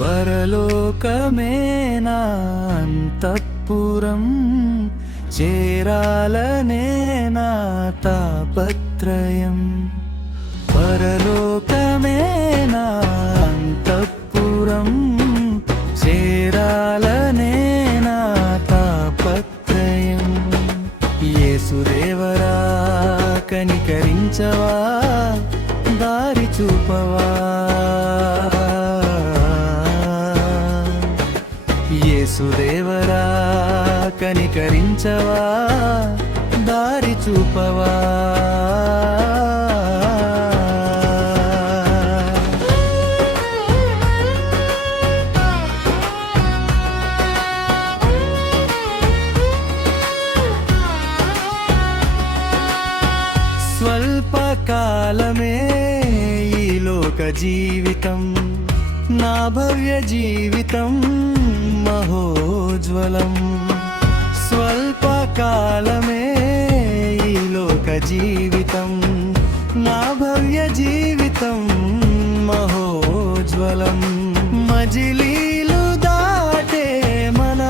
పరలోకమే నా అంతఃపురం, చేరాలనే నా తాపత్రయం. పరలోకమే నా అంతఃపురం, చేరాలనే నా తాపత్రయం. యేసుదేవరా కనికరించవా, దారి చూపవా. యేసుదేవరా కనికరించవా, దారి చూపవా. స్వల్పకాలమే ఈ లోక జీవితం, నా భవ్య జీవితం మహోజ్వలం. స్వల్పకాలమే ఈ లోక జీవితం, నా భవ్య జీవితం మహోజ్వలం. మజిలీలు దాటే మన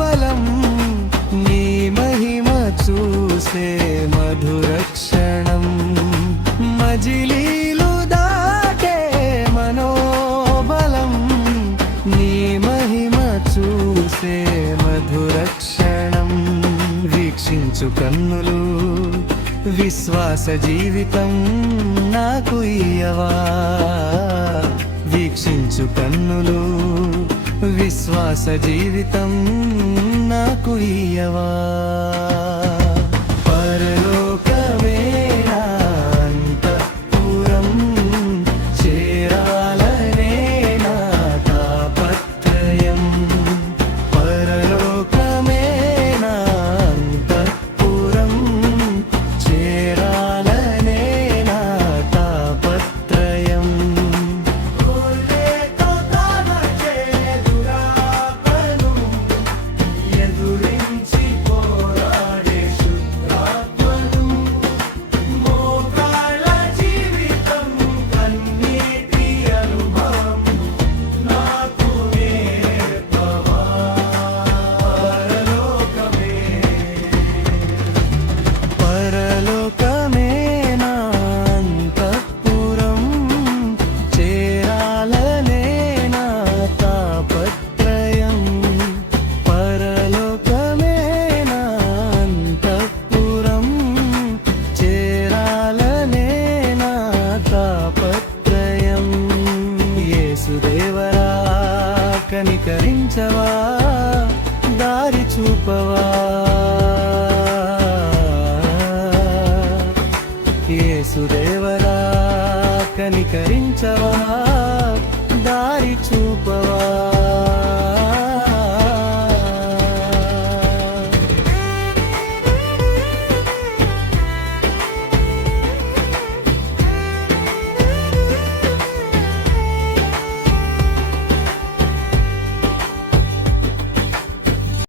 బలం, నీ మహిమ చూసే మధుర క్షణం. మజిలీలు దాటే మనోబలం, నీ మహిమ చూసే మధుర క్షణం. వీక్షించు కన్నులు, విశ్వాస జీవితం నాకు ఇయ్యవా. వీక్షించు కన్నులు, విశ్వాస జీవితం నాకు ఇయ్యవా. పరలోకమే నా అంతఃపురం, చేరాలనే నా తాపత్రయం. పరలోకమే నా అంతఃపురం, చేరాలనే నా తాపత్రయం. ఎదురించి పోరాడే శుద్ధాత్మను, మోకాళ్ళ జీవితం కన్నీటి అనుభవం నాకు నేర్పవా. పరలోకమే, పరలోకమే నా అంతఃపురం, చేరాలనే నా తాపత్రయం. పరలోకమే నా అంతఃపురం, చేరాలనే నా తాపత్రయం. యేసుదేవరా కనికరించవా, దారి చూపవా. యేసుదేవరా కనికరించవా,